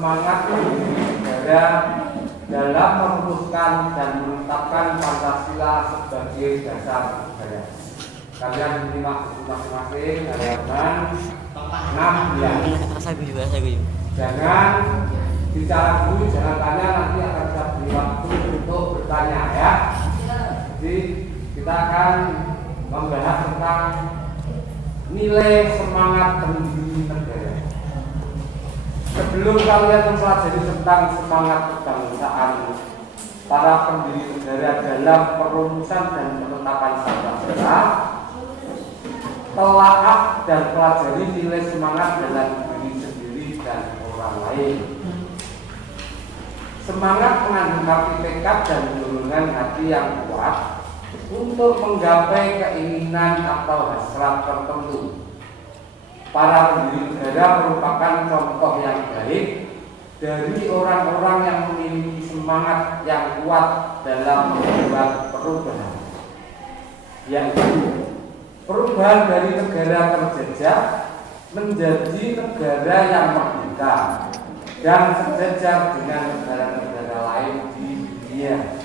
semangat negara dalam merumuskan dan menetapkan Pancasila sebagai dasar negara. Kalian menyimak buku masing-masing halaman 16. Jangan bicara dulu, jangan tanya, nanti akan saya beri waktu untuk bertanya ya. Jadi kita akan membahas tentang nilai semangat pendiri negara. Sebelum kalian mempelajari tentang semangat kebangsaan para pendiri negara dalam perumusan dan penetapan Pancasila, telaah dan pelajari nilai semangat dalam diri sendiri dan orang lain. Semangat mengandung arti tekad dan dorongan hati yang kuat untuk menggapai keinginan atau hasrat tertentu. Para pendiri negara merupakan contoh yang baik dari orang-orang yang memiliki semangat yang kuat dalam membuat perubahan, yaitu perubahan dari negara terjajah menjadi negara yang merdeka dan sejajar dengan negara-negara lain di dunia.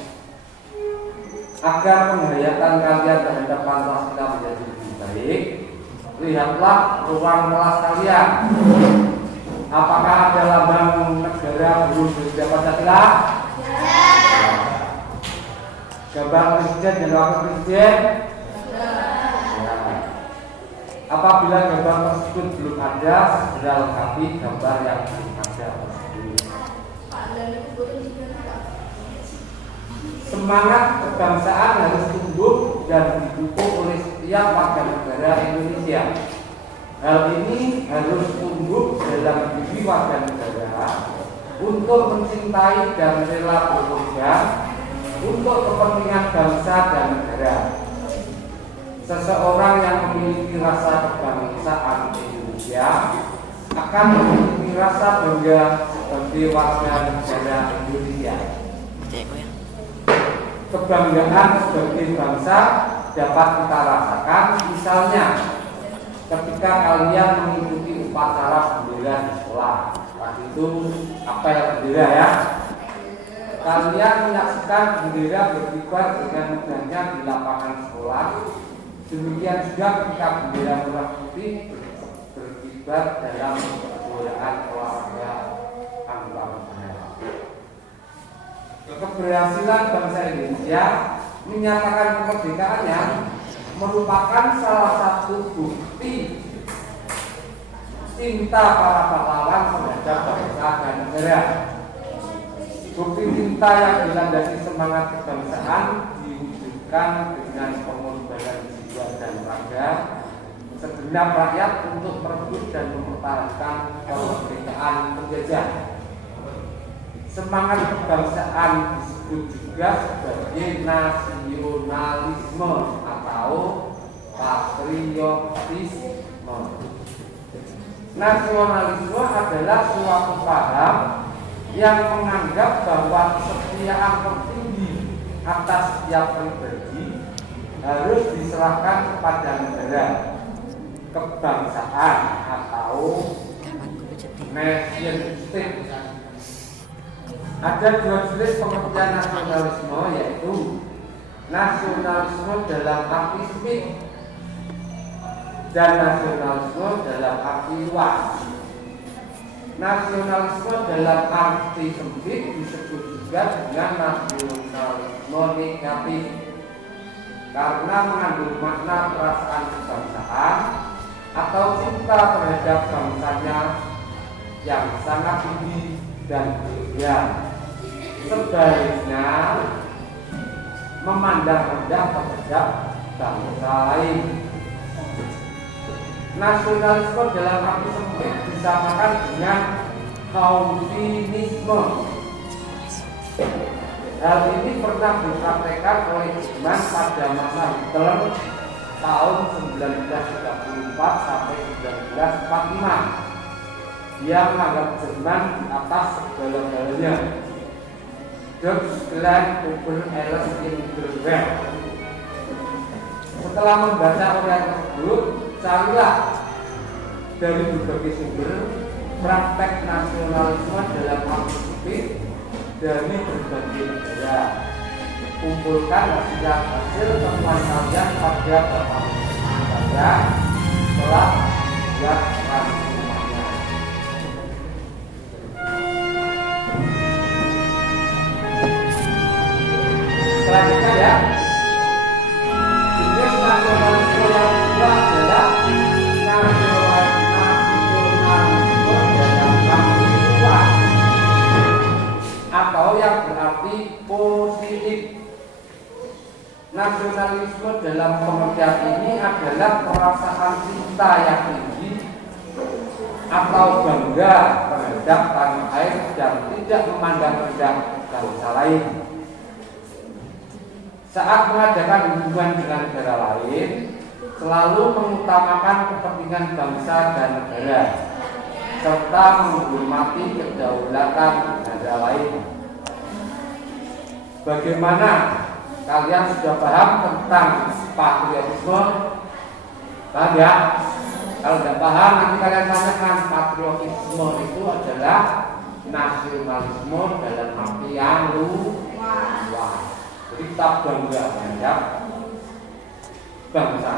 Agar penghayatan kalian terhadap Pancasila menjadi lebih baik, lihatlah ruang kelas kalian. Apakah ada lambang negara berunsur Pancasila? Ya. Gambar presiden dan wakil presiden? Ya. Apabila gambar tersebut belum ada, segera lengkapi gambar yang belum ada tersebut. Semangat kebangsaan harus tumbuh dan didukung oleh setiap warga negara Indonesia. Hal ini harus tumbuh dalam diri warga negara untuk mencintai dan rela berkorban untuk kepentingan bangsa dan negara. Seseorang yang memiliki rasa kebangsaan Indonesia akan memiliki rasa bangga sebagai warga negara Indonesia. Kebanggaan sebagai bangsa dapat kita rasakan misalnya ketika kalian mengikuti upacara bendera di sekolah. Waktu itu apel bendera ya. Kalian menyaksikan bendera berkibar dengan megahnya di lapangan sekolah. Demikian juga ketika bendera merah putih berkibar dalam kejuaraan olahraga antar negara. Keberhasilan bangsa Indonesia menyatakan kemerdekaannya merupakan salah satu bukti cinta para pahlawan terhadap bangsa dan negara. Bukti cinta yang dilandasi semangat kebangsaan diwujudkan dengan pengorbanan jiwa dan raga segenap rakyat untuk merebut dan mempertahankan kemerdekaan penjajah. Semangat kebangsaan disebut juga sebagai nasionalisme atau patriotisme. Nasionalisme adalah suatu paham yang menganggap bahwa kesetiaan tertinggi atas setiap pribadi harus diserahkan kepada negara. Kebangsaan atau nation state. Ada dua jenis pengertian nasionalisme, yaitu nasionalisme dalam arti sempit dan nasionalisme dalam arti luas. Nasionalisme dalam arti sempit disebut juga dengan nasionalisme negatif karena mengandung makna perasaan kebangsaan atau cinta terhadap bangsanya yang sangat tinggi dan berlebihan. Sebaliknya memandang rendah terhadap bangsa lain. Nasionalisme dalam arti sempit disamakan dengan chauvinisme. Hal ini pernah dipraktekkan oleh Jerman pada masa Hitler tahun 1934 sampai 1945. Dia menganggap Jerman di atas segala-galanya. Deutschland über alles in der Welt. Setelah membaca uraian tersebut, carilah dari berbagai sumber praktek nasionalisme dalam arti sempit dari berbagai negara. Kumpulkan hasil temuan kalian pada Bapak saja setelah buat rangkumannya. Selanjutnya ya, jenis nasionalisme yang kedua adalah nasionalisme dalam arti luas atau yang berarti positif. Nasionalisme dalam pengertian ini adalah perasaan cinta yang tinggi atau bangga terhadap tanah air dan tidak memandang rendah bangsa lain. Saat mengadakan hubungan dengan negara lain, selalu mengutamakan kepentingan bangsa dan negara, serta menghormati kedaulatan negara lain. Bagaimana? Kalian sudah paham tentang patriotisme? Paham ya? Kalau tidak paham, nanti kalian tanyakan. Patriotisme itu adalah nasionalisme dalam arti yang luas. Jadi kita bangga terhadap bangsa.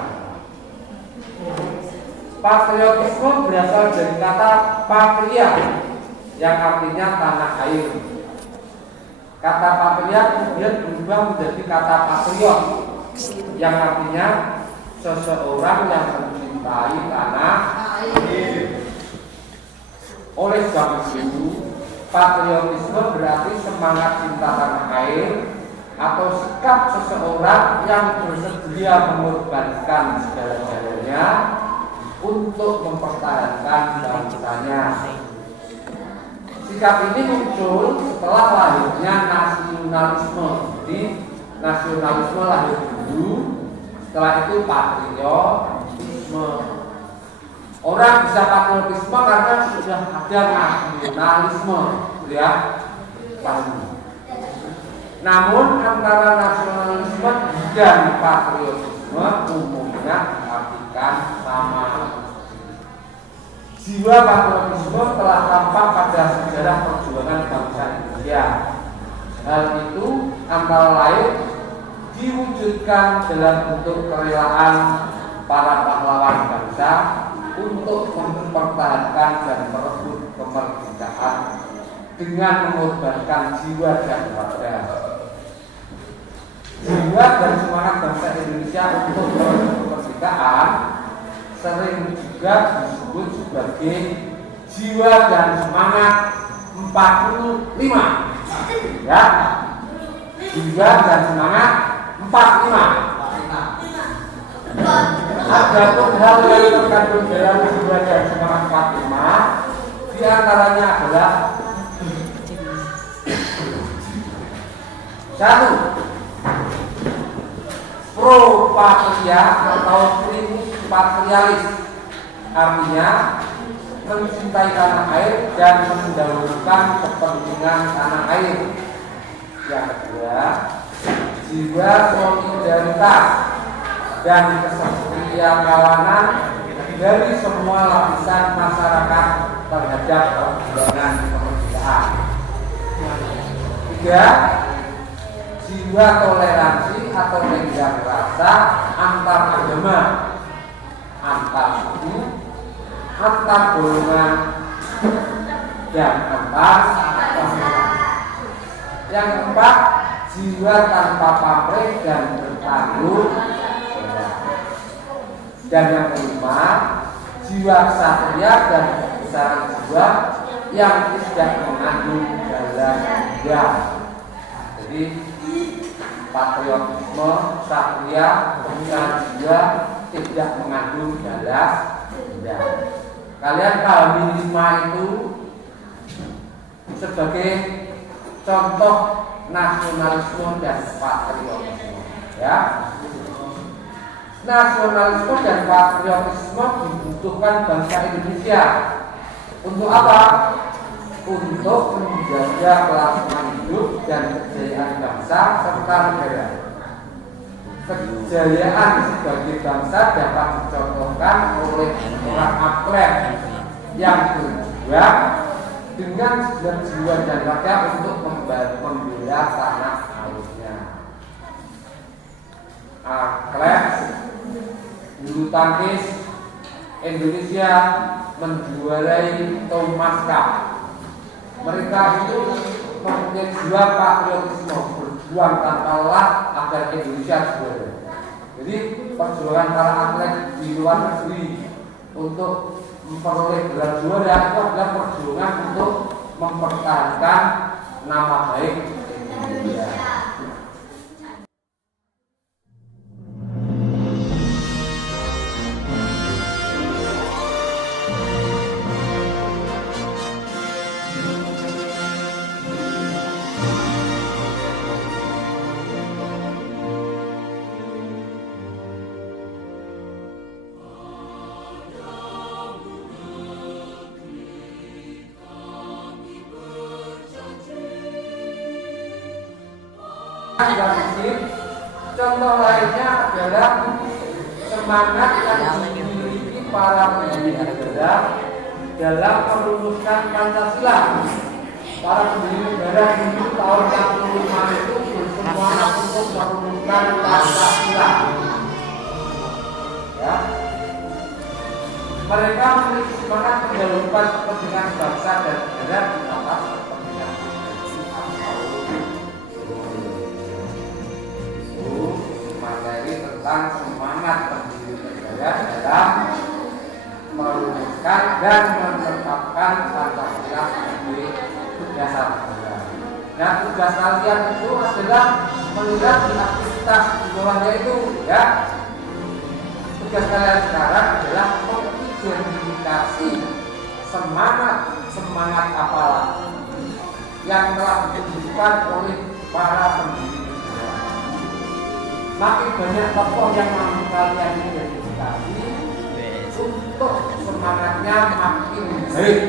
Patriotisme berasal dari kata patria yang artinya tanah air. Kata patria kemudian berubah menjadi kata patriot yang artinya seseorang yang mencintai tanah air. Oleh sebab itu, patriotisme berarti semangat cinta tanah air atau sikap seseorang yang bersedia mengorbankan segala-galanya untuk mempertahankan bangsanya. Sikap ini muncul setelah lahirnya nasionalisme. Jadi nasionalisme lahir dulu, setelah itu patriotisme. Orang bisa patriotisme karena sudah ada nasionalisme, ya. Namun antara nasionalisme dan patriotisme umumnya diartikan sama. Jiwa patriotisme telah tampak pada sejarah perjuangan bangsa Indonesia. Hal itu antara lain diwujudkan dalam bentuk kerelaan para pahlawan bangsa untuk mempertahankan dan merebut kemerdekaan dengan mengorbankan jiwa dan raga. Jiwa dan semangat bangsa Indonesia untuk merebut kemerdekaan sering juga disebut sebagai jiwa dan semangat 45. Ya, jiwa dan semangat 45. Adapun hal yang terkandung dalam jiwa dan semangat 45 diantaranya adalah 1. Pro patria atau primus patrialis, artinya mencintai tanah air dan mendahulukan kepentingan tanah air. Yang kedua, jiwa solidaritas dan kesatria kawanan dari semua lapisan masyarakat terhadap perjuangan kemerdekaan. 3. Jiwa toleransi atau tenggang rasa antar agama, antar suku, antar golongan, dan antar bangsa. Yang keempat, jiwa tanpa pamrih dan bertanggung jawab. Dan yang kelima, jiwa ksatria dan kebesaran jiwa yang tidak mengandung dalam dendam. Jadi patriotisme, ksatria, kebesaran jiwa tidak mengandung balas dendam. Kalian pahami 5 itu sebagai contoh nasionalisme dan patriotisme, ya. Nasionalisme dan patriotisme dibutuhkan bangsa Indonesia. Untuk apa? Untuk menjaga kelangsungan hidup dan kejayaan bangsa serta negara. Kejayaan sebagai bangsa dapat dicontohkan oleh orang atlet yang berjuang berjuang dengan segenap jiwa dan raga untuk membela tanah airnya. Atlet bulu tangkis Indonesia menjuarai Thomas Cup. Mereka itu mempunyai jiwa patriotisme, berjuang tanpa lelah agar Indonesia juara. Jadi perjuangan para atlet di luar negeri untuk memperoleh gelar juara itu adalah perjuangan untuk mempertahankan nama baik Indonesia. Contoh lainnya adalah semangat yang dimiliki para pendiri negara dalam merumuskan Pancasila. Para pendiri negara dulu tahun 65 itu bersemangat untuk merumuskan Pancasila. Ya. Mereka memiliki semangat mendahulukan kepentingan bangsa dan negara di atas kepentingan pribadi atau materi tentang semangat pendiri negara dalam merumuskan dan menetapkan Pancasila sebagai dasar negara. Nah, tugas kalian itu adalah melihat di aktivitas di bawahnya itu, ya. Tugas kalian sekarang adalah mengidentifikasi semangat apalah yang telah ditunjukkan oleh para pendiri negara. Makin banyak tokoh yang mampu kalian identifikasi, untuk semangatnya makin baik.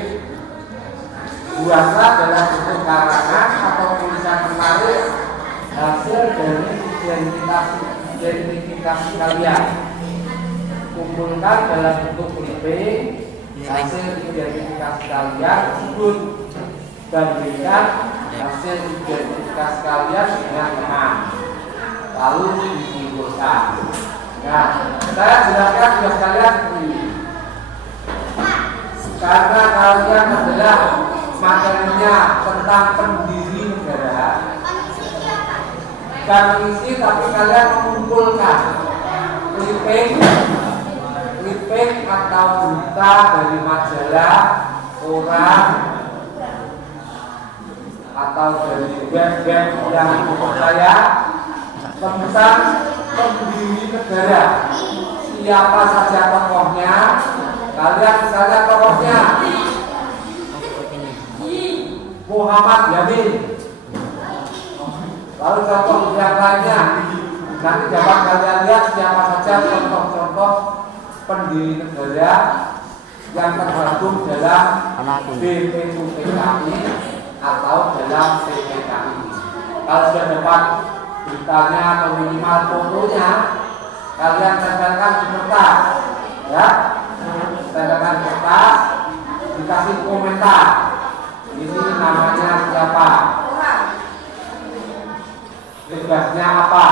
Buatlah dalam bentuk karangan atau tulisan menarik hasil dari identifikasi kalian. Kumpulkan dalam bentuk clipping hasil identifikasi kalian tersebut. Bandingkan hasil identifikasi kalian dengan teman, lalu dikumpulkan. Nah, saya jelaskan tugas kalian ini. Karena kalian adalah materinya tentang pendiri negara, bukan isi, tapi kalian mengumpulkan clipping atau berita dari majalah, koran, atau dari web-web yang dipercaya tentang pendiri negara. Siapa saja tokohnya, kalian misalnya tokohnya Muhammad Yamin, lalu contoh yang lainnya. Nanti dapat kalian lihat siapa saja contoh-contoh pendiri negara yang tergabung dalam BPUPKI atau dalam PPKI. Kalau sudah dapat beritanya atau minimal fotonya, kalian tempelkan di kertas, ya, tempelkan di kertas, dikasih komentar. Ini namanya siapa? Tugasnya apa?